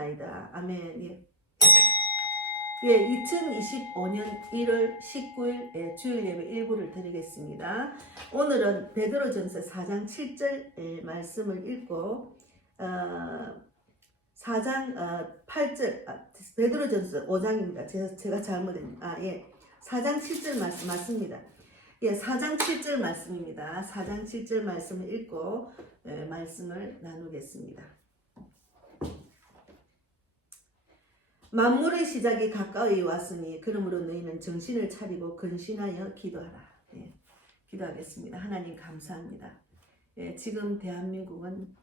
드리옵나이다. 아멘. 예, 2025년 1월 19일 주일 예배 일부를 드리겠습니다. 오늘은 베드로전서 4장 7절 말씀을 읽고 4장 8절 베드로전서 5장입니다. 제가 잘못했네요. 4장 7절 말씀 맞습니다. 예, 4장 7절 말씀입니다. 4장 7절 말씀을 읽고 말씀을 나누겠습니다. 만물의 시작이 가까이 왔으니 그러므로 너희는 정신을 차리고 근신하여 기도하라. 예, 기도하겠습니다. 하나님 감사합니다. 예, 지금 대한민국은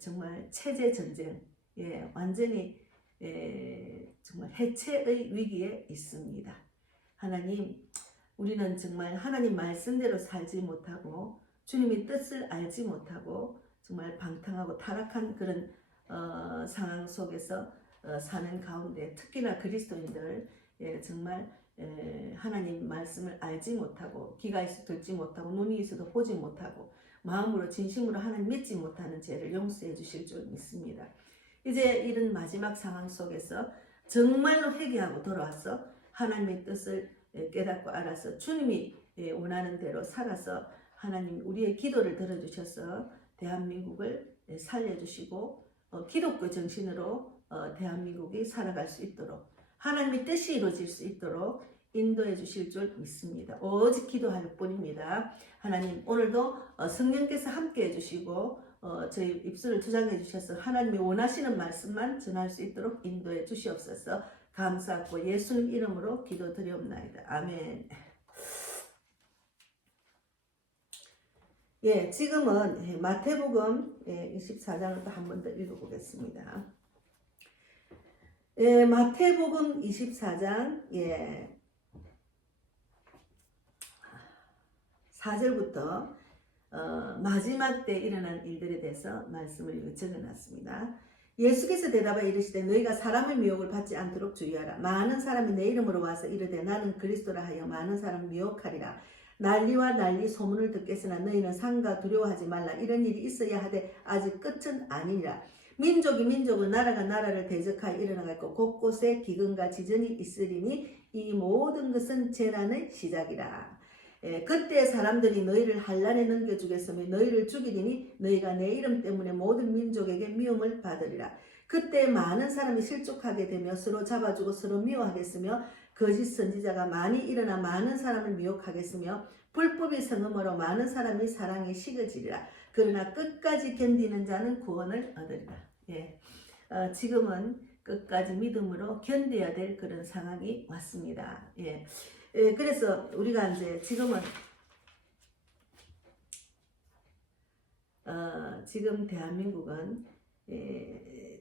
정말 체제 전쟁, 완전히 정말 해체의 위기에 있습니다. 하나님, 우리는 정말 하나님 말씀대로 살지 못하고 주님의 뜻을 알지 못하고 정말 방탕하고 타락한 그런 상황 속에서 사는 가운데 특히나 그리스도인들 정말 하나님 말씀을 알지 못하고 귀가 있어 듣지 못하고 눈이 있어도 보지 못하고 마음으로 진심으로 하나님 믿지 못하는 죄를 용서해 주실 줄 믿습니다. 이제 이런 마지막 상황 속에서 정말로 회개하고 돌아와서 하나님의 뜻을 깨닫고 알아서 주님이 원하는 대로 살아서 하나님 우리의 기도를 들어주셔서 대한민국을 살려주시고 기독교 정신으로 대한민국이 살아갈 수 있도록 하나님의 뜻이 이루어질 수 있도록 인도해 주실 줄 믿습니다. 오직 기도할 뿐입니다. 하나님 오늘도 성령께서 함께 해주시고 저희 입술을 투장해 주셔서 하나님이 원하시는 말씀만 전할 수 있도록 인도해 주시옵소서. 감사하고 예수님 이름으로 기도드리옵나이다. 아멘. 예, 지금은 마태복음 24장을 또 한 번 더 읽어보겠습니다. 마태복음 24장 4절부터 마지막 때 일어난 일들에 대해서 말씀을 적어놨습니다. 예수께서 대답하여 이르시되 너희가 사람의 미혹을 받지 않도록 주의하라. 많은 사람이 내 이름으로 와서 이르되 나는 그리스도라 하여 많은 사람을 미혹하리라. 난리와 난리 소문을 듣겠으나 너희는 상가 두려워하지 말라. 이런 일이 있어야 하되 아직 끝은 아니니라. 민족이 민족을 나라가 나라를 대적하여 일어나겠고 곳곳에 기근과 지전이 있으리니 이 모든 것은 재난의 시작이라. 그때 사람들이 너희를 한란에 넘겨주겠으며 너희를 죽이리니 너희가 내 이름 때문에 모든 민족에게 미움을 받으리라. 그때 많은 사람이 실족하게 되며 서로 잡아주고 서로 미워하겠으며 거짓 선지자가 많이 일어나 많은 사람을 미혹하겠으며 불법이 성음으로 많은 사람이 사랑에 식어지리라. 그러나 끝까지 견디는 자는 구원을 얻으리라. 지금은 끝까지 믿음으로 견뎌야 될 그런 상황이 왔습니다. 그래서 우리가 이제 지금은 지금 대한민국은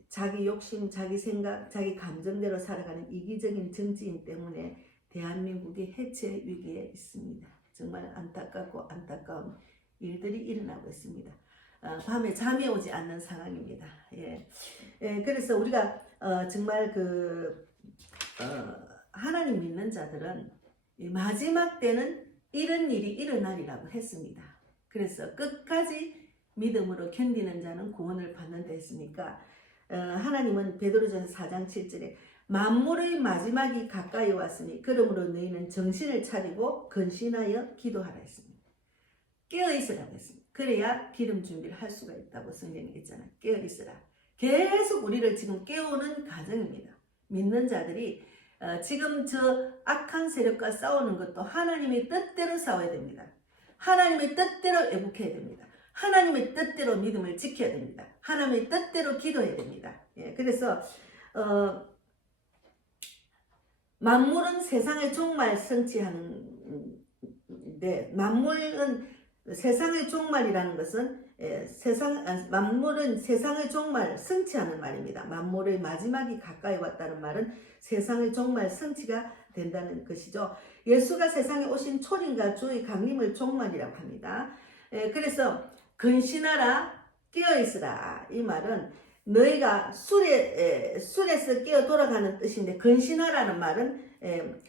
자기 욕심, 자기 생각, 자기 감정대로 살아가는 이기적인 정치인 때문에 대한민국이 해체 위기에 있습니다. 정말 안타깝고 안타까운 일들이 일어나고 있습니다. 밤에 잠이 오지 않는 상황입니다. 그래서 우리가 정말 하나님 믿는 자들은 마지막 때는 이런 일이 일어나리라고 했습니다. 그래서 끝까지 믿음으로 견디는 자는 구원을 받는다 했으니까 하나님은 베드로전서 4장 7절에 만물의 마지막이 가까이 왔으니 그러므로 너희는 정신을 차리고 근신하여 기도하라 했습니다. 깨어있으라고 했습니다. 그래야 기름 준비를 할 수가 있다고 성경에 있잖아요. 깨어있으라. 계속 우리를 지금 깨우는 과정입니다. 믿는 자들이 지금 저 악한 세력과 싸우는 것도 하나님의 뜻대로 싸워야 됩니다. 하나님의 뜻대로 애국해야 됩니다. 하나님의 뜻대로 믿음을 지켜야 됩니다. 하나님의 뜻대로 기도해야 됩니다. 그래서 만물은 세상의 종말 성취하는데 만물은 세상의 종말이라는 것은 만물은 세상의 종말 성취하는 말입니다. 만물의 마지막이 가까이 왔다는 말은 세상의 종말 성취가 된다는 것이죠. 예수가 세상에 오신 초림과 주의 강림을 종말이라고 합니다. 그래서 근신하라 깨어있으라 이 말은 너희가 술에서 깨어 돌아가는 뜻인데 근신하라는 말은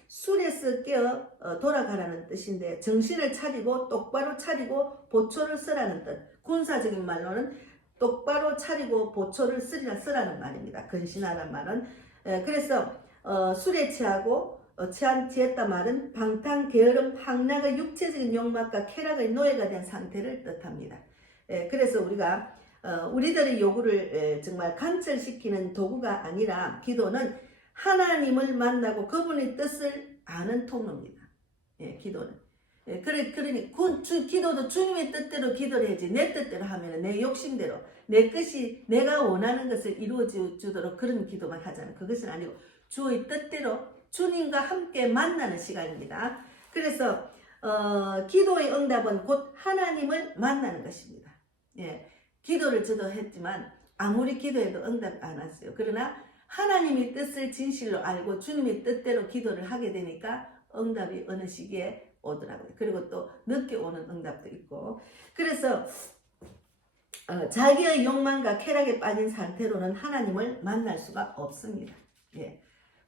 술에서 깨어 돌아가라는 뜻인데 정신을 차리고 똑바로 차리고 보초를 쓰라는 뜻. 군사적인 말로는 똑바로 차리고 보초를 쓰라는 말입니다. 근신하라는 말은. 그래서 술에 취하고 취했다 말은 방탕, 게으름, 향락의 육체적인 욕망과 쾌락의 노예가 된 상태를 뜻합니다. 그래서 우리가 우리들의 요구를 정말 관철시키는 도구가 아니라 기도는 하나님을 만나고 그분의 뜻을 아는 통로입니다. 기도는. 그러니 기도도 주님의 뜻대로 기도를 해야지 내 뜻대로 하면 내 욕심대로 내 것이 내가 원하는 것을 이루어주도록 그런 기도만 하잖아요. 그것은 아니고 주의 뜻대로 주님과 함께 만나는 시간입니다. 그래서 기도의 응답은 곧 하나님을 만나는 것입니다. 기도를 저도 했지만 아무리 기도해도 응답 안 왔어요. 그러나 하나님의 뜻을 진실로 알고 주님의 뜻대로 기도를 하게 되니까 응답이 어느 시기에 오더라고요. 그리고 또 늦게 오는 응답도 있고. 그래서 자기의 욕망과 쾌락에 빠진 상태로는 하나님을 만날 수가 없습니다.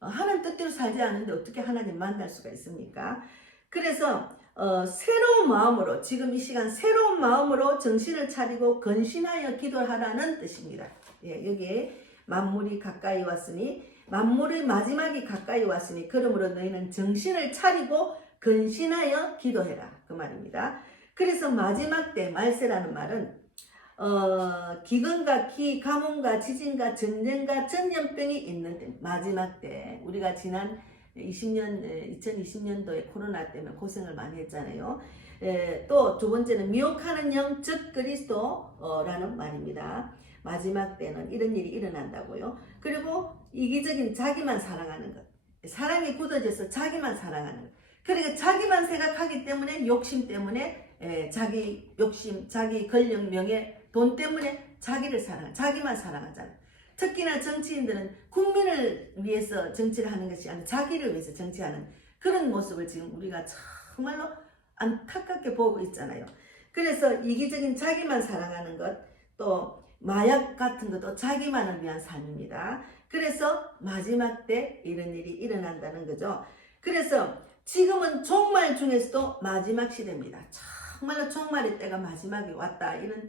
하나님 뜻대로 살지 않는데 어떻게 하나님 만날 수가 있습니까? 그래서 새로운 마음으로 지금 이 시간 새로운 마음으로 정신을 차리고 근신하여 기도하라는 뜻입니다. 여기에 만물이 가까이 왔으니 만물의 마지막이 가까이 왔으니 그러므로 너희는 정신을 차리고 근신하여 기도해라 그 말입니다. 그래서 마지막 때 말세라는 말은 기근과 가뭄과 지진과 전쟁과 전염병이 있는 때 마지막 때 우리가 지난 2020년도에 코로나 때문에 고생을 많이 했잖아요. 또 두 번째는 미혹하는 영 즉 그리스도라는 말입니다. 마지막 때는 이런 일이 일어난다고요. 그리고 이기적인 자기만 사랑하는 것, 사랑이 굳어져서 자기만 사랑하는 것. 그러니까 자기만 생각하기 때문에 욕심 때문에 자기 욕심, 자기 권력, 명예, 돈 때문에 자기를 자기만 사랑하잖아요. 특히나 정치인들은 국민을 위해서 정치를 하는 것이 아니라 자기를 위해서 정치하는 그런 모습을 지금 우리가 정말로 안타깝게 보고 있잖아요. 그래서 이기적인 자기만 사랑하는 것, 또 마약 같은 것도 자기만을 위한 삶입니다. 그래서 마지막 때 이런 일이 일어난다는 거죠. 그래서 지금은 종말 중에서도 마지막 시대입니다. 정말로 종말의 때가 마지막이 왔다. 이런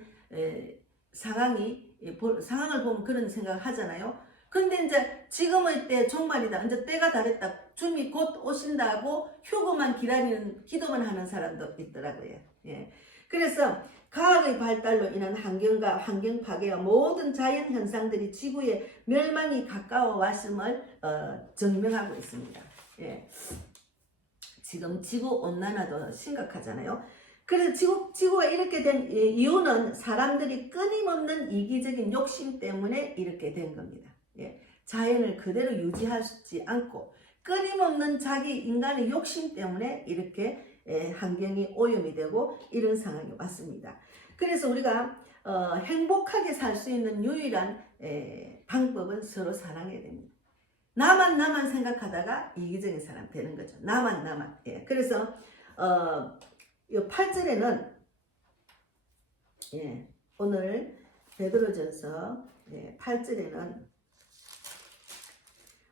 상황을 보면 그런 생각을 하잖아요. 근데 이제 지금의 때 종말이다. 이제 때가 다 됐다. 주님이 곧 오신다고 휴거만 기다리는 기도만 하는 사람도 있더라고요. 그래서 과학의 발달로 인한 환경과 환경 파괴와 모든 자연 현상들이 지구의 멸망이 가까워 왔음을 증명하고 있습니다. 지금 지구 온난화도 심각하잖아요. 그래서 지구가 이렇게 된 이유는 사람들이 끊임없는 이기적인 욕심 때문에 이렇게 된 겁니다. 자연을 그대로 유지하지 않고 끊임없는 자기 인간의 욕심 때문에 이렇게 환경이 오염이 되고 이런 상황이 왔습니다. 그래서 우리가 행복하게 살 수 있는 유일한 방법은 서로 사랑해야 됩니다. 나만 생각하다가 이기적인 사람 되는 거죠. 나만. 그래서 이 8절에는 오늘 베드로전서 8절에는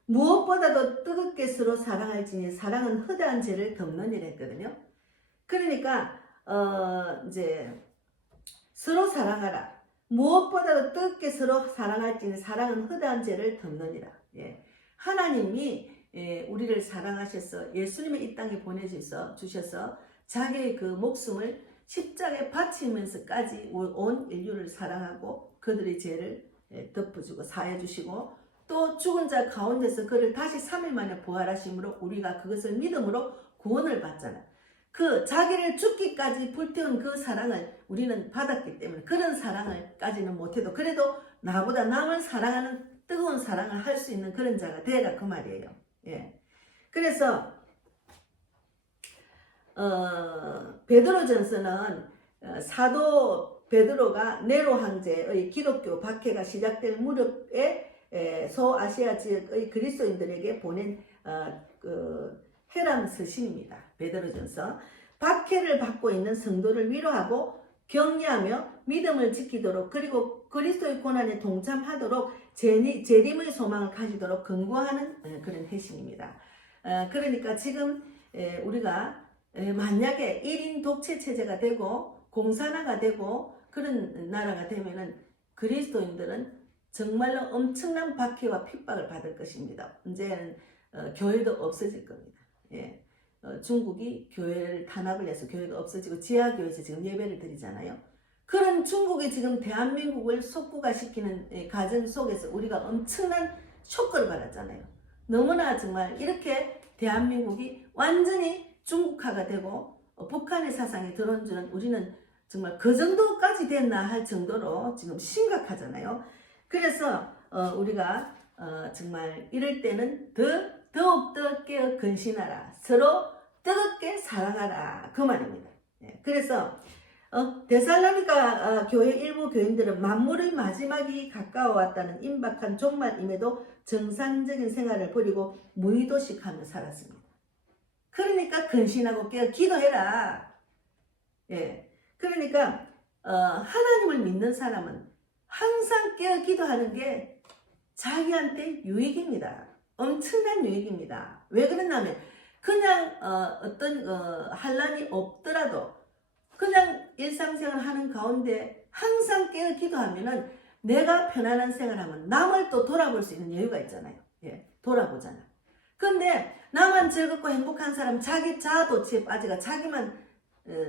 무엇보다도 뜨겁게 서로 사랑할지니 사랑은 허다한 죄를 덮느니라 했거든요. 그러니까 이제 서로 사랑하라. 무엇보다도 뜨겁게 서로 사랑할지니 사랑은 허다한 죄를 덮느니라. 하나님이 우리를 사랑하셔서 예수님을 이 땅에 보내주셔서 자기의 그 목숨을 십자가에 바치면서까지 온 인류를 사랑하고 그들의 죄를 덮어주고 사해주시고 또 죽은 자 가운데서 그를 다시 3일 만에 부활하심으로 우리가 그것을 믿음으로 구원을 받잖아. 그 자기를 죽기까지 불태운 그 사랑을 우리는 받았기 때문에 그런 사랑을까지는 못해도 그래도 나보다 남을 사랑하는 뜨거운 사랑을 할 수 있는 그런 자가 되라 그 말이에요. 그래서 베드로전서는 사도 베드로가 네로 황제의 기독교 박해가 시작될 무렵에 소아시아 지역의 그리스도인들에게 보낸 해람 서신입니다. 베드로전서. 박해를 받고 있는 성도를 위로하고 격려하며 믿음을 지키도록 그리고 그리스도의 고난에 동참하도록 재림의 소망을 가지도록 권고하는 그런 해신입니다. 그러니까 지금 우리가 만약에 1인 독재 체제가 되고 공산화가 되고 그런 나라가 되면은 그리스도인들은 정말로 엄청난 박해와 핍박을 받을 것입니다. 문제는 교회도 없어질 겁니다. 예. 중국이 교회를 탄압을 해서 교회가 없어지고 지하교회에서 지금 예배를 드리잖아요. 그런 중국이 지금 대한민국을 속국화시키는 과정 속에서 우리가 엄청난 쇼크를 받았잖아요. 너무나 정말 이렇게 대한민국이 완전히 중국화가 되고 북한의 사상이 들어온 줄은 우리는 정말 그 정도까지 됐나 할 정도로 지금 심각하잖아요. 그래서 우리가 정말 이럴 때는 더욱더 깨어 근신하라. 서로 뜨겁게 사랑하라. 그 말입니다. 예, 그래서 데살로니가 교회 일부 교인들은 만물의 마지막이 가까워 왔다는 임박한 종말임에도 정상적인 생활을 버리고 무의도식하며 살았습니다. 그러니까 근신하고 깨어 기도해라. 예, 그러니까 하나님을 믿는 사람은 항상 깨어 기도하는 게 자기한테 유익입니다. 엄청난 유익입니다. 왜 그러냐면 그냥 어떤 환란이 없더라도 그냥 일상생활 하는 가운데 항상 깨어 기도하면은 내가 편안한 생활하면 남을 또 돌아볼 수 있는 여유가 있잖아요. 예, 돌아보잖아. 근데 나만 즐겁고 행복한 사람, 자기 자아도취에 빠져가 자기만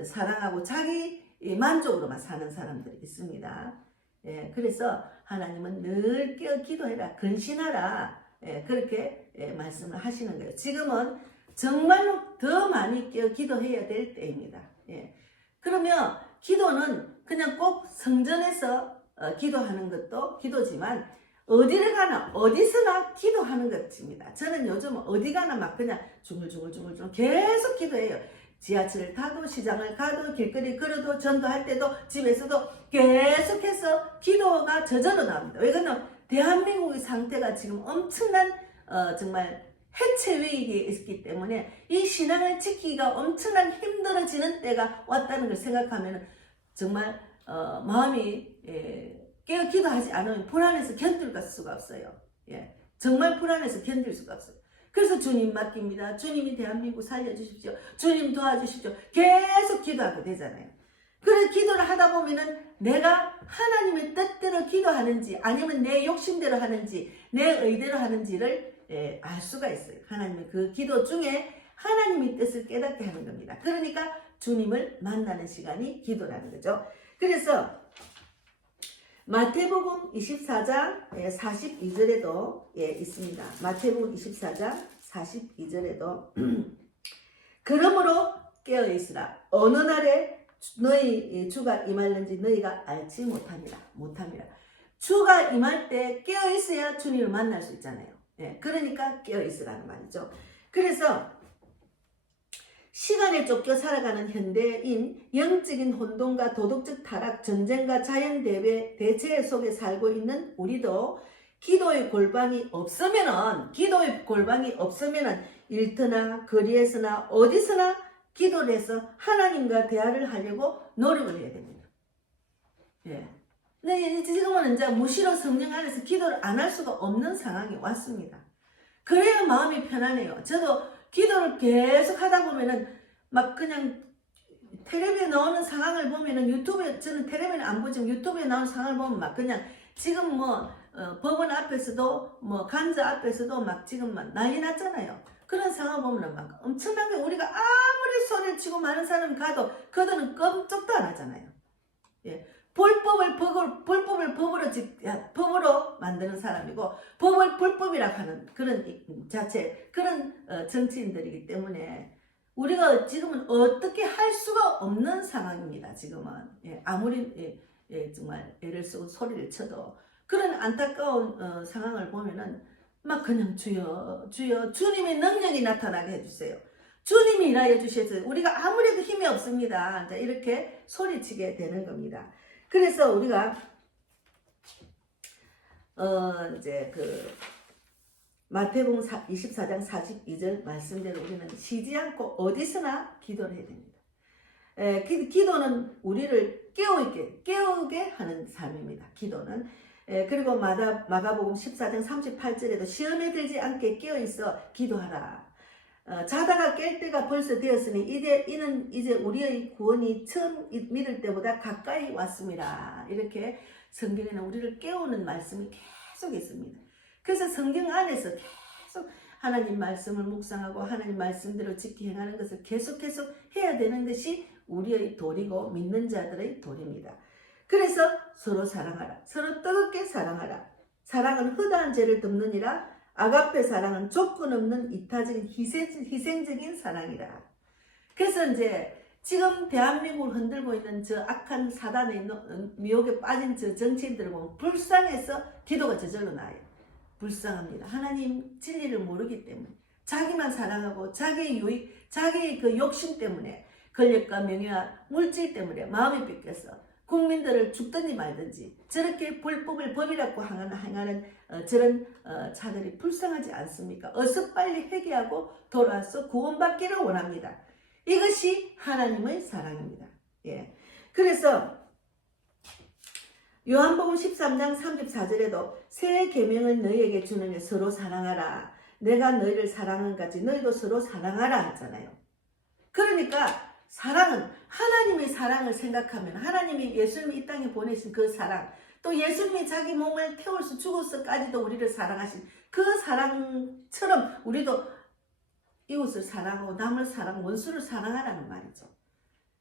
사랑하고 자기 만족으로만 사는 사람들이 있습니다. 예, 그래서 하나님은 늘 깨어 기도해라, 근신하라, 예, 그렇게 말씀을 하시는 거예요. 지금은 정말로 더 많이 깨어 기도해야 될 때입니다. 예. 그러면 기도는 그냥 꼭 성전에서 기도하는 것도 기도지만 어디를 가나 어디서나 기도하는 것입니다. 저는 요즘 어디 가나 막 그냥 중얼중얼 계속 기도해요. 지하철을 타도 시장을 가도 길거리 걸어도 전도할 때도 집에서도 계속해서 기도가 저절로 나옵니다. 왜 그러냐면 대한민국의 상태가 지금 엄청난 정말 해체 위기에 있기 때문에 이 신앙을 지키기가 엄청난 힘들어지는 때가 왔다는 걸 생각하면 정말 마음이 깨어 기도하지 않으면 불안해서 견딜 수가 없어요. 예, 정말 불안해서 견딜 수가 없어요. 그래서 주님 맡깁니다. 주님이 대한민국 살려주십시오. 주님 도와주십시오. 계속 기도하게 되잖아요. 그래서 기도를 하다 보면은 내가 하나님의 뜻대로 기도하는지 아니면 내 욕심대로 하는지 내 의대로 하는지를 알 수가 있어요. 하나님의 그 기도 중에 하나님의 뜻을 깨닫게 하는 겁니다. 그러니까 주님을 만나는 시간이 기도라는 거죠. 그래서 마태복음 24장 42절에도 있습니다. 마태복음 24장 42절에도 그러므로 깨어있으라. 어느 날에 너희 주가 임할는지 너희가 알지 못함이라. 주가 임할 때 깨어있어야 주님을 만날 수 있잖아요. 그러니까 깨어있으라는 말이죠. 그래서 시간에 쫓겨 살아가는 현대인, 영적인 혼돈과 도덕적 타락, 전쟁과 자연 대체 속에 살고 있는 우리도 기도의 골방이 없으면은 일터나 거리에서나 어디서나 기도를 해서 하나님과 대화를 하려고 노력을 해야 됩니다. 예. 근데 지금은 이제 무시로 성령 안에서 기도를 안 할 수가 없는 상황이 왔습니다. 그래야 마음이 편안해요. 저도 기도를 계속 하다 보면은 막 그냥 텔레비에 나오는 상황을 보면은 유튜브에, 저는 텔레비는 안 보지만 유튜브에 나오는 상황을 보면 막 그냥 지금 뭐 법원 앞에서도 뭐 간자 앞에서도 막 지금 막 난리 났잖아요. 그런 상황 보면은 막 엄청나게 우리가 아무리 소리를 치고 많은 사람이 가도 그들은 끔찍도 안 하잖아요. 예. 불법을 법으로 만드는 사람이고 법을 불법이라고 하는 그런 그런 정치인들이기 때문에 우리가 지금은 어떻게 할 수가 없는 상황입니다. 지금은 아무리 정말 애를 쓰고 소리를 쳐도 그런 안타까운 상황을 보면은 막 그냥 주여 주님의 능력이 나타나게 해주세요. 주님이 일하여 주셔서 우리가 아무래도 힘이 없습니다. 이렇게 소리치게 되는 겁니다. 그래서 우리가 이제 그 마태복음 24장 42절 말씀대로 우리는 쉬지 않고 어디서나 기도를 해야 됩니다. 기도는 우리를 깨우게 하는 삶입니다. 기도는. 그리고 마가복음 14장 38절에도 시험에 들지 않게 깨어있어 기도하라. 자다가 깰 때가 벌써 되었으니 이는 이제 우리의 구원이 처음 믿을 때보다 가까이 왔습니다. 이렇게 성경에는 우리를 깨우는 말씀이 계속 있습니다. 그래서 성경 안에서 계속 하나님 말씀을 묵상하고 하나님 말씀대로 지키 행하는 것을 계속 해야 되는 것이 우리의 도리고 믿는 자들의 도리입니다. 그래서 서로 사랑하라. 서로 뜨겁게 사랑하라. 사랑은 허다한 죄를 덮느니라. 아가페 사랑은 조건 없는 이타적인 희생적인 사랑이라. 그래서 이제 지금 대한민국을 흔들고 있는 저 악한 사단의 미혹에 빠진 저 정치인들을 보면 불쌍해서 기도가 저절로 나요. 불쌍합니다. 하나님 진리를 모르기 때문에 자기만 사랑하고 자기의 유익, 자기의 그 욕심 때문에 권력과 명예와 물질 때문에 마음이 뺏겨서 국민들을 죽든지 말든지 저렇게 불법을 법이라고 행하는 저런 자들이 불쌍하지 않습니까? 어서 빨리 회개하고 돌아와서 구원받기를 원합니다. 이것이 하나님의 사랑입니다. 예. 그래서 요한복음 13장 34절에도 새 계명을 너희에게 주느니 서로 사랑하라. 내가 너희를 사랑한 같이 너희도 서로 사랑하라 했잖아요. 그러니까 사랑은 하나님의 사랑을 생각하면 하나님이 예수님이 이 땅에 보내신 그 사랑, 또 예수님이 자기 몸을 태워서 죽어서까지도 우리를 사랑하신 그 사랑처럼 우리도 이웃을 사랑하고 남을 사랑, 원수를 사랑하라는 말이죠.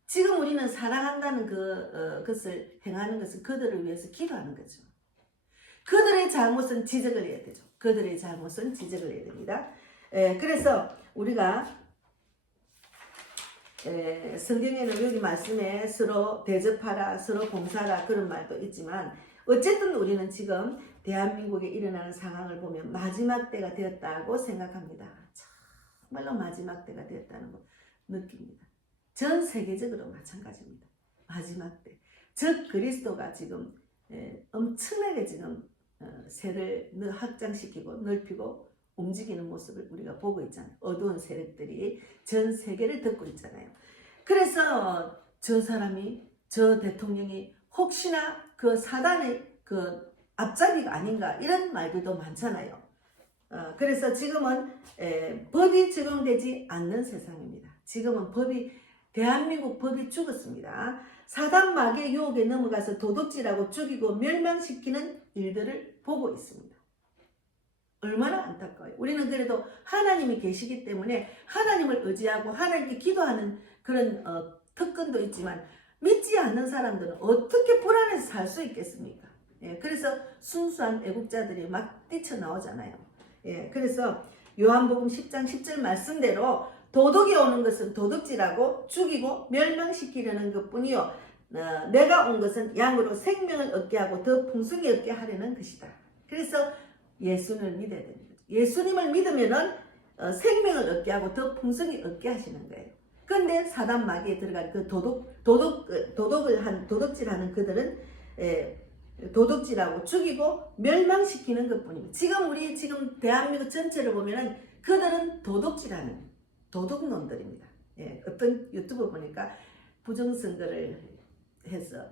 지금 우리는 사랑한다는 그것을 행하는 것은 그들을 위해서 기도하는 거죠. 그들의 잘못은 지적을 해야 되죠. 그들의 잘못은 지적을 해야 됩니다. 그래서 우리가 성경에는 여기 말씀에 서로 대접하라, 서로 봉사하라 그런 말도 있지만 어쨌든 우리는 지금 대한민국에 일어나는 상황을 보면 마지막 때가 되었다고 생각합니다. 정말로 마지막 때가 되었다는 거 느낍니다. 전 세계적으로 마찬가지입니다. 마지막 때. 즉 그리스도가 지금 엄청나게 지금 세를 확장시키고 넓히고 움직이는 모습을 우리가 보고 있잖아요. 어두운 세력들이 전 세계를 덮고 있잖아요. 그래서 저 사람이, 저 대통령이 혹시나 그 사단의 그 앞잡이가 아닌가 이런 말들도 많잖아요. 그래서 지금은 법이 적용되지 않는 세상입니다. 지금은 대한민국 법이 죽었습니다. 사단 마귀의 유혹에 넘어가서 도둑질하고 죽이고 멸망시키는 일들을 보고 있습니다. 얼마나 안타까워요. 우리는 그래도 하나님이 계시기 때문에 하나님을 의지하고 하나님께 기도하는 그런 특권도 있지만 믿지 않는 사람들은 어떻게 불안해서 살 수 있겠습니까? 그래서 순수한 애국자들이 막 뛰쳐나오잖아요. 그래서 요한복음 10장 10절 말씀대로 도둑이 오는 것은 도둑질하고 죽이고 멸망시키려는 것뿐이요 내가 온 것은 양으로 생명을 얻게 하고 더 풍성히 얻게 하려는 것이다. 그래서 예수님을 믿어야 됩니다. 예수님을 믿으면은 생명을 얻게 하고 더 풍성히 얻게 하시는 거예요. 그런데 사단 마귀에 들어간 그 도둑질하는 그들은 도둑질하고 죽이고 멸망시키는 것뿐입니다. 지금 대한민국 전체를 보면은 그들은 도둑질하는 도둑놈들입니다. 어떤 유튜브 보니까 부정선거를 해서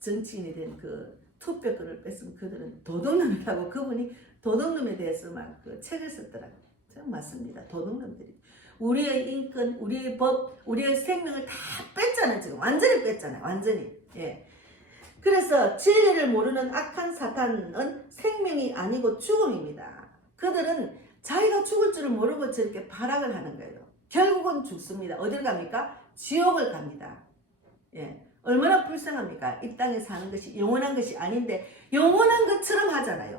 정치인이 된 그 투표권을 뺏은 그들은 도둑놈이라고 그분이 도둑놈에 대해서 막 그 책을 썼더라고요. 참 맞습니다. 도둑놈들이. 우리의 인권, 우리의 법, 우리의 생명을 다 뺐잖아요. 지금 완전히 뺐잖아요. 완전히. 그래서 진리를 모르는 악한 사탄은 생명이 아니고 죽음입니다. 그들은 자기가 죽을 줄을 모르고 저렇게 발악을 하는 거예요. 결국은 죽습니다. 어딜 갑니까? 지옥을 갑니다. 얼마나 불쌍합니까? 이 땅에 사는 것이 영원한 것이 아닌데 영원한 것처럼 하잖아요.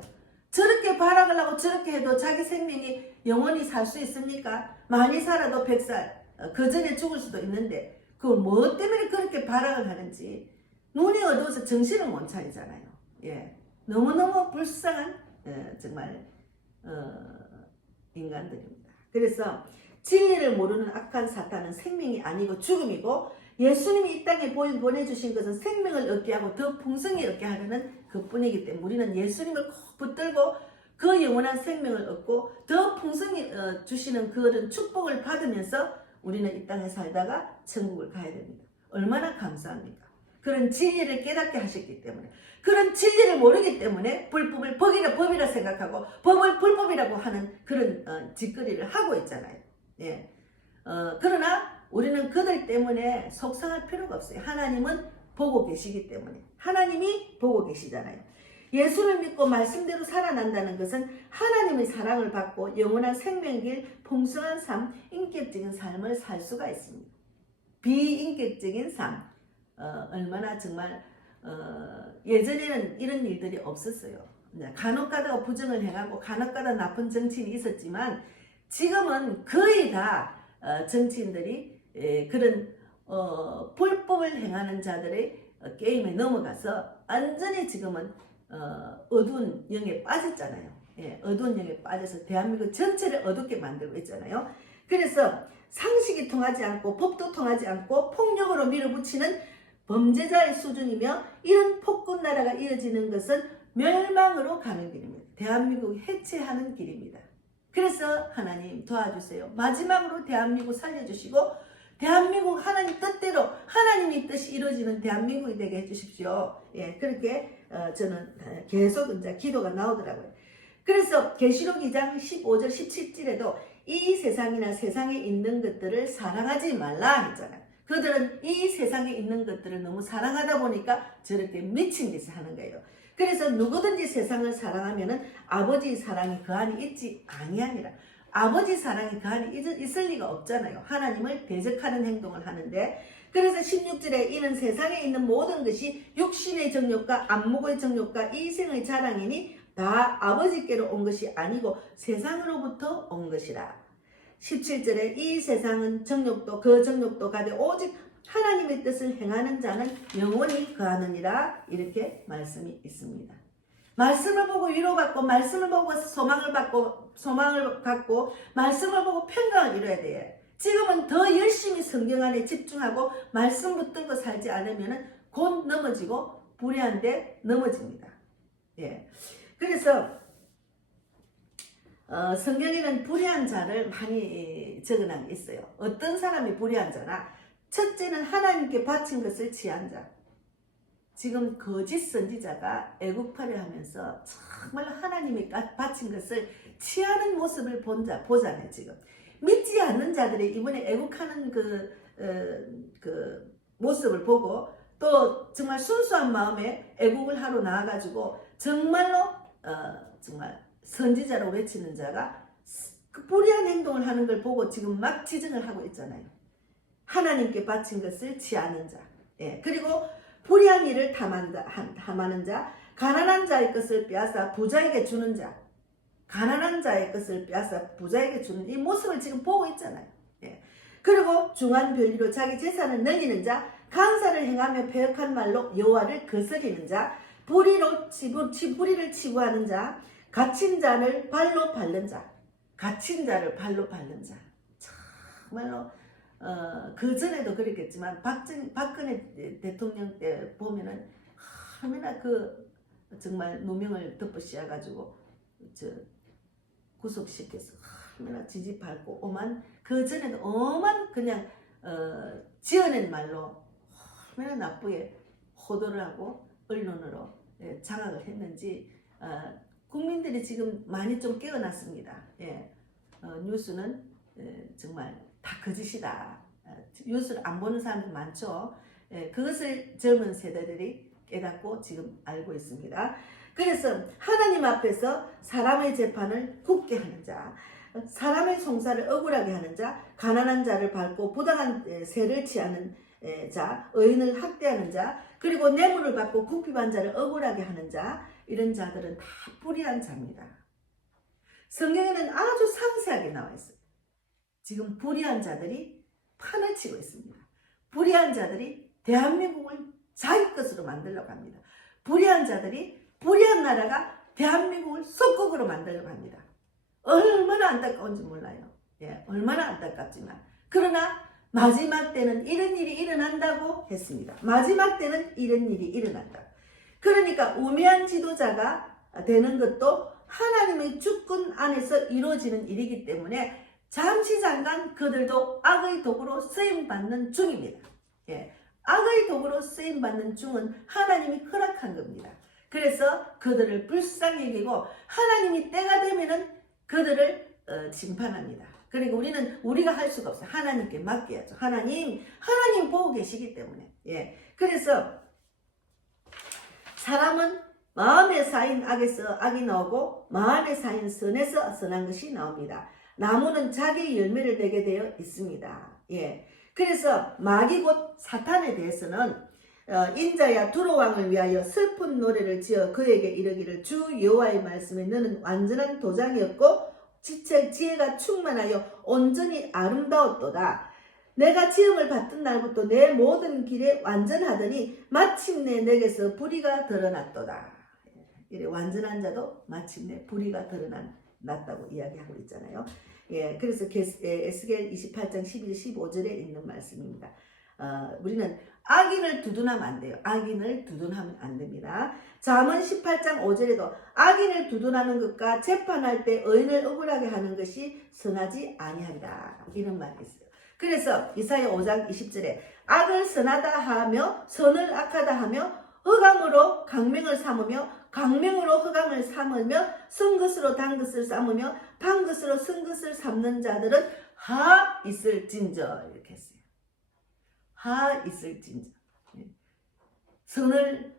저렇게 발악을 하고 저렇게 해도 자기 생명이 영원히 살 수 있습니까? 많이 살아도 100살 그 전에 죽을 수도 있는데 그걸 뭐 때문에 그렇게 발악을 하는지 눈이 어두워서 정신을 못 차리잖아요. 너무너무 불쌍한 정말 인간들입니다. 그래서 진리를 모르는 악한 사탄은 생명이 아니고 죽음이고 예수님이 이 땅에 보내주신 것은 생명을 얻게 하고 더 풍성히 얻게 하려는 그뿐이기 때문에 우리는 예수님을 꼭 붙들고 그 영원한 생명을 얻고 더 풍성히 주시는 그런 축복을 받으면서 우리는 이 땅에 살다가 천국을 가야 됩니다. 얼마나 감사합니까? 그런 진리를 깨닫게 하셨기 때문에 그런 진리를 모르기 때문에 불법을 법이라 생각하고 법을 불법이라고 하는 그런 짓거리를 하고 있잖아요. 그러나 우리는 그들 때문에 속상할 필요가 없어요. 하나님은 보고 계시기 때문에 하나님이 보고 계시잖아요. 예수를 믿고 말씀대로 살아난다는 것은 하나님의 사랑을 받고 영원한 생명길, 풍성한 삶, 인격적인 삶을 살 수가 있습니다. 비인격적인 삶, 얼마나 정말 예전에는 이런 일들이 없었어요. 간혹가다가 부정을 행하고 간혹가다 나쁜 정치인이 있었지만 지금은 거의 다 정치인들이 그런 불법을 행하는 자들의 게임에 넘어가서 완전히 지금은 어두운 영에 빠졌잖아요. 예, 어두운 영에 빠져서 대한민국 전체를 어둡게 만들고 있잖아요. 그래서 상식이 통하지 않고 법도 통하지 않고 폭력으로 밀어붙이는 범죄자의 수준이며 이런 폭군 나라가 이어지는 것은 멸망으로 가는 길입니다. 대한민국 해체하는 길입니다. 그래서 하나님 도와주세요. 마지막으로 대한민국 살려주시고 대한민국 하나님 뜻대로 하나님의 뜻이 이루어지는 대한민국이 되게 해주십시오. 예, 그렇게 저는 계속 이제 기도가 나오더라고요. 그래서 계시록 2장 15절 17절에도 이 세상이나 세상에 있는 것들을 사랑하지 말라 했잖아요. 그들은 이 세상에 있는 것들을 너무 사랑하다 보니까 저렇게 미친 짓을 하는 거예요. 그래서 누구든지 세상을 사랑하면은 아버지의 사랑이 그 안에 있지 아니하니라. 아버지 사랑이 그 안에 있을 리가 없잖아요. 하나님을 대적하는 행동을 하는데, 그래서 16절에 이는 세상에 있는 모든 것이 육신의 정욕과 안목의 정욕과 이생의 자랑이니 다 아버지께로 온 것이 아니고 세상으로부터 온 것이라. 17절에 이 세상은 정욕도 그 정욕도 가되 오직 하나님의 뜻을 행하는 자는 영원히 거하느니라. 이렇게 말씀이 있습니다. 말씀을 보고 위로받고 말씀을 보고 소망을 갖고 말씀을 보고 평강을 이뤄야 돼요. 지금은 더 열심히 성경 안에 집중하고 말씀 붙들고 살지 않으면 곧 넘어지고 불의한데 넘어집니다. 예. 그래서 성경에는 불의한 자를 많이 적어놓은 게 있어요. 어떤 사람이 불의한 자나, 첫째는 하나님께 바친 것을 취한 자. 지금 거짓 선지자가 애국파를 하면서 정말 하나님이 바친 것을 취하는 모습을 보잖아요. 지금 믿지 않는 자들이 이번에 애국하는 그 모습을 보고 또 정말 순수한 마음에 애국을 하러 나와가지고 정말로 정말 선지자로 외치는 자가 그 불의한 행동을 하는 걸 보고 지금 막 지정을 하고 있잖아요. 하나님께 바친 것을 취하는 자. 예. 그리고 불의한 일을 탐하는 자, 가난한 자의 것을 빼앗아 부자에게 주는 자, 가난한 자의 것을 빼앗아 부자에게 주는 이 모습을 지금 보고 있잖아요. 예. 그리고 중한 별리로 자기 재산을 늘리는 자, 간사를 행하며 패역한 말로 여호와를 거스리는 자, 불의를 치부하는 자, 갇힌 자를 발로 밟는 자, 정말로 그 전에도 그랬겠지만 박근혜 대통령 때 보면은 얼마나 그 정말 누명을 덮어씌워가지고 구속시켜서 얼마나 지지밟고 오만, 그 전에도 오만 그냥 지어낸 말로 얼마나 나쁘게 호도를 하고 언론으로 장악을 했는지 국민들이 지금 많이 좀 깨어났습니다. 예. 뉴스는 정말 다 거짓이다. 뉴스를 안 보는 사람들 많죠. 예, 그것을 젊은 세대들이 깨닫고 지금 알고 있습니다. 그래서 하나님 앞에서 사람의 재판을 굳게 하는 자, 사람의 송사를 억울하게 하는 자, 가난한 자를 밟고 부당한 세를 취하는 자, 의인을 학대하는 자, 그리고 뇌물을 받고 궁핍한 자를 억울하게 하는 자, 이런 자들은 다 불의한 자입니다. 성경에는 아주 상세하게 나와 있어요. 지금 불의한 자들이 판을 치고 있습니다. 불의한 자들이 대한민국을 자기 것으로 만들려고 합니다. 불의한 자들이 불의한 나라가 대한민국을 속국으로 만들려고 합니다. 얼마나 안타까운지 몰라요. 예, 얼마나 안타깝지만 그러나 마지막 때는 이런 일이 일어난다고 했습니다. 마지막 때는 이런 일이 일어난다. 그러니까 우매한 지도자가 되는 것도 하나님의 주권 안에서 이루어지는 일이기 때문에 잠시 잠깐 그들도 악의 도구로 쓰임받는 중입니다. 예, 악의 도구로 쓰임받는 중은 하나님이 허락한 겁니다. 그래서 그들을 불쌍히 여기고 하나님이 때가 되면은 그들을 심판합니다. 그리고 우리가 할 수가 없어요. 하나님께 맡겨야죠. 하나님 보고 계시기 때문에. 예, 그래서 사람은 마음에 쌓인 악에서 악이 나오고 마음에 쌓인 선에서 선한 것이 나옵니다. 나무는 자기 열매를 내게 되어 있습니다. 예. 그래서 마귀 곧 사탄에 대해서는 인자야 두로왕을 위하여 슬픈 노래를 지어 그에게 이르기를 주 여호와의 말씀에 너는 완전한 도장이었고 지혜가 충만하여 온전히 아름다웠도다. 내가 지음을 받던 날부터 내 모든 길에 완전하더니 마침내 내게서 불의가 드러났도다. 이래 완전한 자도 마침내 불의가 드러났다고 이야기하고 있잖아요. 예, 그래서 에스겔 28장 12, 15절에 있는 말씀입니다. 우리는 악인을 두둔하면 안 돼요. 악인을 두둔하면 안 됩니다. 잠언 18장 5절에도 악인을 두둔하는 것과 재판할 때 의인을 억울하게 하는 것이 선하지 아니하리라. 이런 말이 있어요. 그래서 이사야 5장 20절에 악을 선하다 하며 선을 악하다 하며 흑암으로 강명을 삼으며 강명으로 흑암을 삼으며 쓴 것으로 단 것을 삼으며 단 것으로 쓴 것을 삼는 자들은 하 있을진저 이렇게 했어요. 하 있을진저. 선을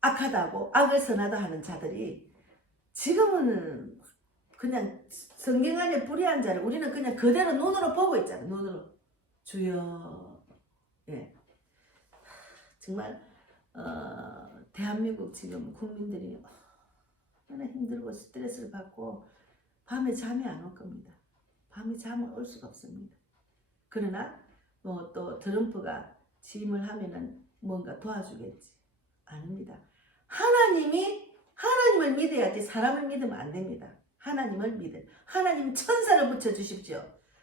악하다고 악을 선하다 하는 자들이 지금은 그냥 성경 안에 불의한 자를 우리는 그냥 그대로 눈으로 보고 있잖아요. 눈으로. 주여. 예. 정말 대한민국 지금 국민들이 얼마나 힘들고 스트레스를 받고 밤에 잠이 안 올 겁니다. 밤에 잠을 올 수가 없습니다. 그러나 뭐 또 트럼프가 취임을 하면은 뭔가 도와주겠지. 아닙니다. 하나님을 믿어야지 사람을 믿으면 안 됩니다. 하나님을 믿을. 하나님 천사를 붙여주십시오.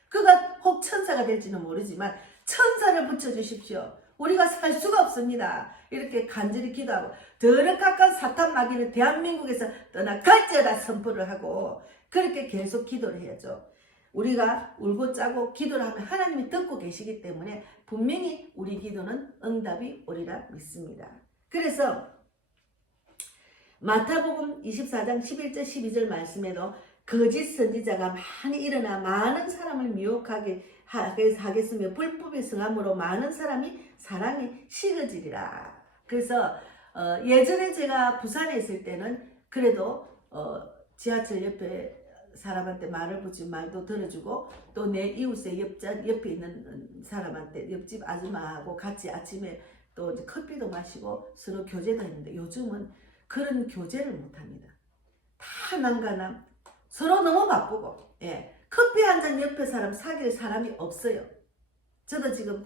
그가 혹 천사가 될지는 모르지만 천사를 붙여주십시오. 우리가 살 수가 없습니다. 이렇게 간절히 기도하고 더럽각한 사탄 마귀는 대한민국에서 떠나갈지어다 선포를 하고 그렇게 계속 기도를 해야죠. 우리가 울고 짜고 기도를 하면 하나님이 듣고 계시기 때문에 분명히 우리 기도는 응답이 오리라 믿습니다. 그래서 마태복음 24장 11절 12절 말씀에도 거짓 선지자가 많이 일어나 많은 사람을 미혹하게 하겠으며 불법의 성함으로 많은 사람이 사랑이 식어지리라. 그래서 예전에 제가 부산에 있을 때는 그래도 지하철 옆에 사람한테 말을 붙이고 말도 들어주고 또 내 이웃의 옆에 있는 사람한테 옆집 아줌마하고 같이 아침에 또 이제 커피도 마시고 서로 교제도 했는데 요즘은 그런 교제를 못합니다. 다 난가남 서로 너무 바쁘고 예. 커피 한 잔 옆에 사람 사귈 사람이 없어요. 저도 지금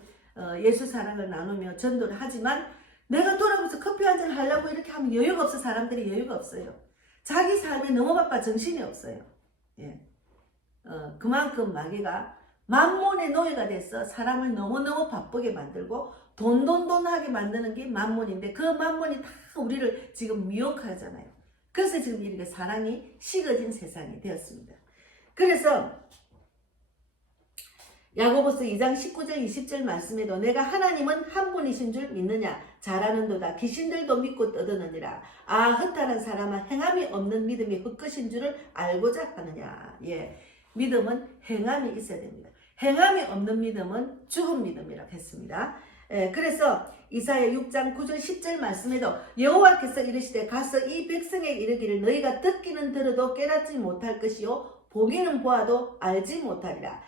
예수 사랑을 나누며 전도를 하지만 내가 돌아가면서 커피 한 잔 하려고 이렇게 하면 여유가 없어. 사람들이 여유가 없어요. 자기 삶이 너무 바빠 정신이 없어요. 예. 그만큼 마귀가 만몬의 노예가 돼서 사람을 너무너무 바쁘게 만들고 돈하게 만드는 게 만몬인데 그 만몬이 다 우리를 지금 미혹하잖아요. 그래서 지금 이렇게 사랑이 식어진 세상이 되었습니다. 그래서 야고보서 2장 19절 20절 말씀에도 내가 하나님은 한 분이신 줄 믿느냐 잘하는도다 귀신들도 믿고 떠드느니라 아 허탄한 사람은 행함이 없는 믿음이 헛것인 줄을 알고자 하느냐. 예, 믿음은 행함이 있어야 됩니다. 행함이 없는 믿음은 죽은 믿음이라고 했습니다. 예, 그래서 이사야 6장 9절 10절 말씀에도 여호와께서 이르시되 가서 이 백성에게 이르기를 너희가 듣기는 들어도 깨닫지 못할 것이요 보기는 보아도 알지 못하리라.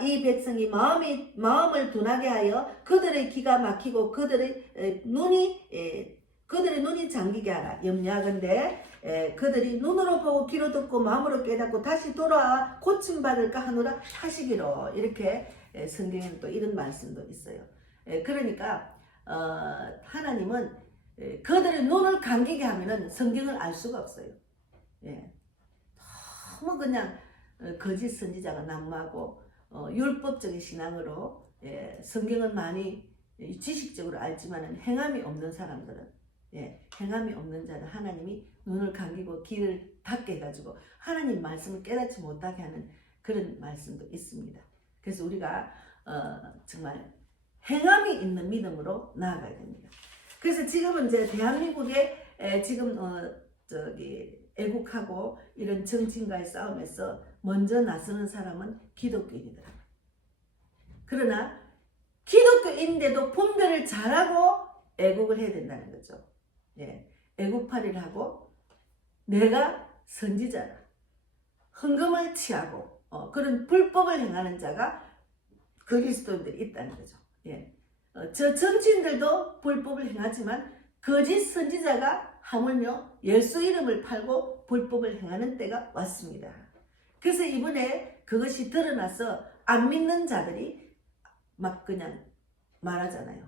이 백성이 마음을 둔하게 하여 그들의 귀가 막히고 그들의 눈이 잠기게 하라. 염려하건대 그들이 눈으로 보고 귀로 듣고 마음으로 깨닫고 다시 돌아와 고침받을까 하노라 하시기로. 이렇게 성경에는 또 이런 말씀도 있어요. 그러니까 하나님은 그들의 눈을 감기게 하면은 성경을 알 수가 없어요. 너무 그냥 거짓 선지자가 난무하고 율법적인 신앙으로 성경을 많이 지식적으로 알지만 행함이 없는 사람들은 행함이 없는 자는 하나님이 눈을 감기고 귀를 닫게 해가지고 하나님 말씀을 깨닫지 못하게 하는 그런 말씀도 있습니다. 그래서 우리가 정말 행함이 있는 믿음으로 나아가야 됩니다. 그래서 지금은 이제 대한민국에 지금 애국하고 이런 정치인과의 싸움에서 먼저 나서는 사람은 기독교인이더라고요. 그러나 기독교인인데도 분별을 잘하고 애국을 해야 된다는 거죠. 애국팔이를 하고 내가 선지자라 헌금을 취하고 그런 불법을 행하는 자가 그리스도인들이 있다는 거죠. 예. 저 정치인들도 불법을 행하지만 거짓 선지자가 하물며 예수 이름을 팔고 불법을 행하는 때가 왔습니다. 그래서 이번에 그것이 드러나서 안 믿는 자들이 막 그냥 말하잖아요.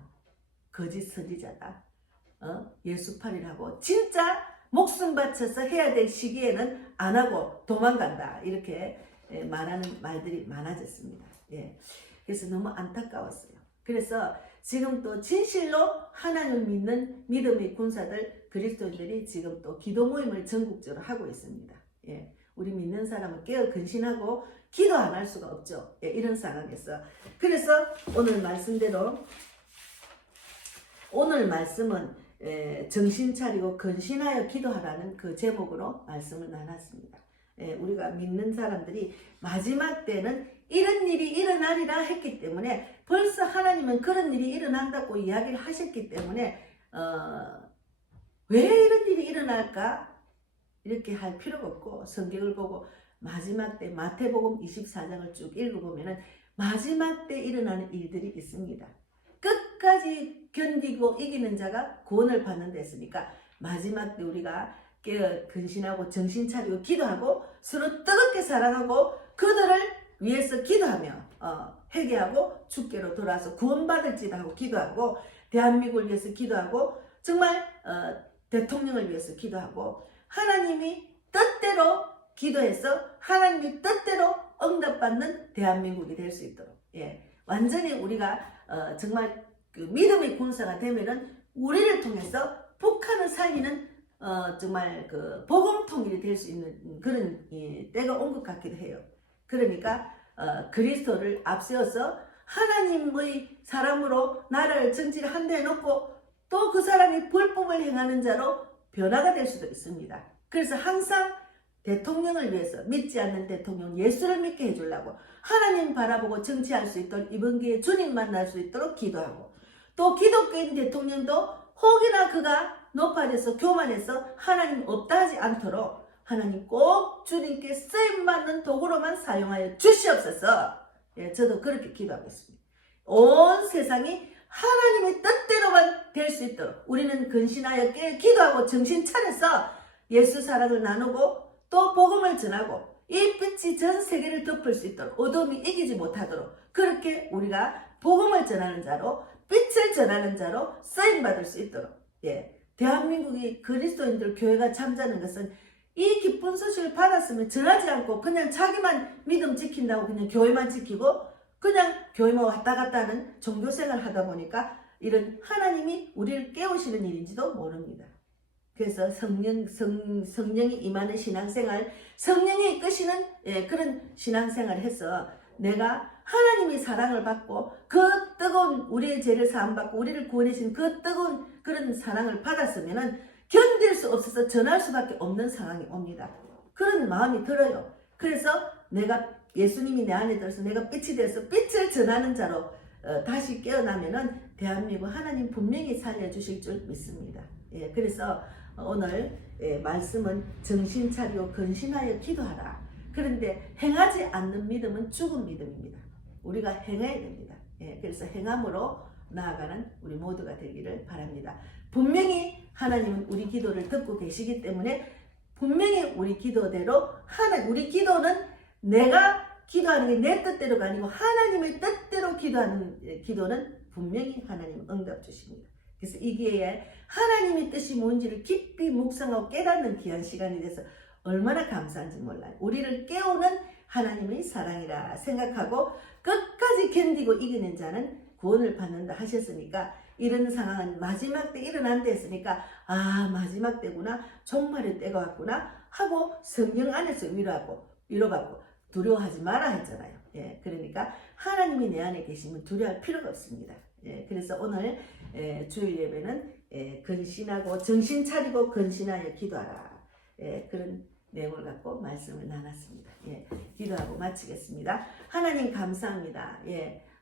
거짓 선지자다. 예수팔이라고 진짜 목숨 바쳐서 해야 될 시기에는 안 하고 도망간다. 이렇게 말하는 말들이 많아졌습니다. 예. 그래서 너무 안타까웠어요. 그래서 지금 또 진실로 하나님을 믿는 믿음의 군사들 그리스도인들이 지금 또 기도 모임을 전국적으로 하고 있습니다. 예. 우리 믿는 사람은 깨어 근신하고 기도 안 할 수가 없죠. 예, 이런 상황에서. 그래서 오늘 말씀대로 오늘 말씀은 정신 차리고 근신하여 기도하라는 그 제목으로 말씀을 나눴습니다. 우리가 믿는 사람들이 마지막 때는 이런 일이 일어나리라 했기 때문에 벌써 하나님은 그런 일이 일어난다고 이야기를 하셨기 때문에 왜 이런 일이 일어날까? 이렇게 할 필요가 없고 성경을 보고 마지막 때 마태복음 24장을 쭉 읽어보면 마지막 때 일어나는 일들이 있습니다. 끝까지 견디고 이기는 자가 구원을 받는 데 있으니까 마지막 때 우리가 깨어 근신하고 정신 차리고 기도하고 서로 뜨겁게 사랑하고 그들을 위해서 기도하며 회개하고 주께로 돌아와서 구원받을지도 하고 기도하고 대한민국을 위해서 기도하고 정말 대통령을 위해서 기도하고 하나님이 뜻대로 기도해서 하나님이 뜻대로 응답받는 대한민국이 될 수 있도록 완전히 우리가 정말 그 믿음의 군사가 되면은 우리를 통해서 북한을 살리는 정말 그 복음 통일이 될 수 있는 그런 때가 온 것 같기도 해요. 그러니까 그리스도를 앞세워서 하나님의 사람으로 나라를 정치를 한데 해놓고 또 그 사람이 불법을 행하는 자로 변화가 될 수도 있습니다. 그래서 항상 대통령을 위해서 믿지 않는 대통령 예수를 믿게 해주려고 하나님 바라보고 정치할 수 있도록 이번 기회에 주님 만날 수 있도록 기도하고 또 기독교인 대통령도 혹이나 그가 높아져서 교만해서 하나님 없다 하지 않도록 하나님 꼭 주님께 쓰임받는 도구로만 사용하여 주시옵소서. 저도 그렇게 기도하겠습니다. 온 세상이 하나님의 뜻대로만 될 수 있도록 우리는 근신하여 기도하고 정신 차려서 예수 사랑을 나누고 또 복음을 전하고 이 빛이 전 세계를 덮을 수 있도록 어둠이 이기지 못하도록 그렇게 우리가 복음을 전하는 자로 빛을 전하는 자로 쓰임받을 수 있도록 대한민국이 그리스도인들 교회가 잠자는 것은 이 기쁜 소식을 받았으면 전하지 않고 그냥 자기만 믿음 지킨다고 그냥 교회만 지키고 그냥 교회만 왔다 갔다 하는 종교생활을 하다 보니까 이런 하나님이 우리를 깨우시는 일인지도 모릅니다. 그래서 성령이 임하는 신앙생활, 성령이 이끄시는 그런 신앙생활을 해서 내가 하나님의 사랑을 받고 그 뜨거운 우리의 죄를 사함받고 우리를 구원해주신 그 뜨거운 그런 사랑을 받았으면 견딜 수 없어서 전할 수밖에 없는 상황이 옵니다. 그런 마음이 들어요. 그래서 내가 예수님이 내 안에 들어서 내가 빛이 되어서 빛을 전하는 자로 다시 깨어나면은 대한민국 하나님 분명히 살려주실 줄 믿습니다. 그래서 오늘 말씀은 정신 차리고 근신하여 기도하라. 그런데 행하지 않는 믿음은 죽은 믿음입니다. 우리가 행해야 됩니다. 그래서 행함으로 나아가는 우리 모두가 되기를 바랍니다. 분명히 하나님은 우리 기도를 듣고 계시기 때문에 분명히 우리 기도대로 우리 기도는 내가 기도하는 게 내 뜻대로가 아니고 하나님의 뜻대로 기도하는 기도는 분명히 하나님 응답 주십니다. 그래서 이 기회에 하나님의 뜻이 뭔지를 깊이 묵상하고 깨닫는 귀한 시간이 돼서 얼마나 감사한지 몰라요. 우리를 깨우는 하나님의 사랑이라 생각하고 끝까지 견디고 이기는 자는 구원을 받는다 하셨으니까 이런 상황은 마지막 때 일어난다 했으니까 마지막 때구나 종말의 때가 왔구나 하고 성령 안에서 위로받고 두려워하지 마라 했잖아요. 그러니까 하나님이 내 안에 계시면 두려워할 필요가 없습니다. 그래서 오늘 주일 예배는 근신하고 정신 차리고 근신하여 기도하라. 그런 내용을 갖고 말씀을 나눴습니다. 기도하고 마치겠습니다. 하나님 감사합니다.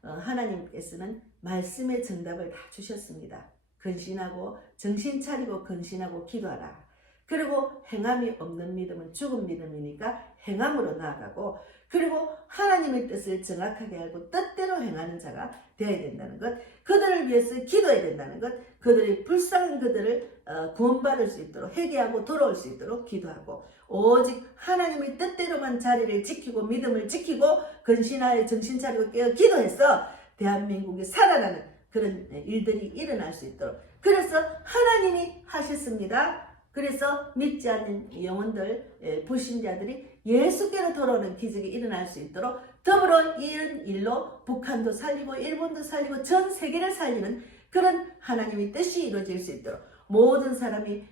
하나님께서는 말씀의 정답을 다 주셨습니다. 근신하고 정신 차리고 근신하고 기도하라. 그리고 행함이 없는 믿음은 죽은 믿음이니까 행함으로 나아가고, 그리고 하나님의 뜻을 정확하게 알고 뜻대로 행하는 자가 되어야 된다는 것, 그들을 위해서 기도해야 된다는 것, 그들이 불쌍한 그들을 구원받을 수 있도록 회개하고 돌아올 수 있도록 기도하고, 오직 하나님의 뜻대로만 자리를 지키고 믿음을 지키고 근신하여 정신 차리고 깨어 기도해서 대한민국이 살아나는 그런 일들이 일어날 수 있도록, 그래서 하나님이 하셨습니다. 그래서 믿지 않는 영혼들, 불신자들이 예수께로 돌아오는 기적이 일어날 수 있도록, 더불어 이런 일로 북한도 살리고 일본도 살리고 전 세계를 살리는 그런 하나님의 뜻이 이루어질 수 있도록, 모든 사람이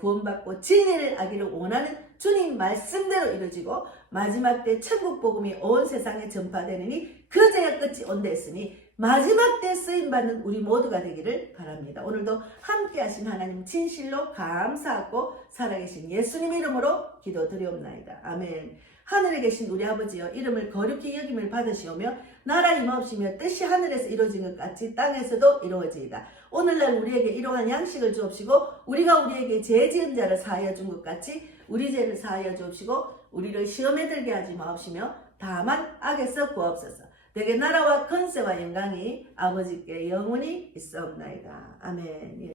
구원받고 진리를 알기를 원하는 주님 말씀대로 이루어지고 마지막 때 천국 복음이 온 세상에 전파되느니 그제야 끝이 온다 했으니 마지막 때 쓰임받는 우리 모두가 되기를 바랍니다. 오늘도 함께 하신 하나님 진실로 감사하고 살아계신 예수님 이름으로 기도드리옵나이다. 아멘. 하늘에 계신 우리 아버지여, 이름을 거룩히 여김을 받으시오며 나라 임하옵시며 뜻이 하늘에서 이루어진 것 같이 땅에서도 이루어지이다. 오늘날 우리에게 일용할 양식을 주옵시고 우리가 우리에게 죄 지은 자를 사하여 준 것 같이 우리 죄를 사하여 주옵시고 우리를 시험에 들게 하지 마옵시며 다만 악에서 구하옵소서. 내게 나라와 권세와 영광이 아버지께 영원히 있사옵나이다. 아멘.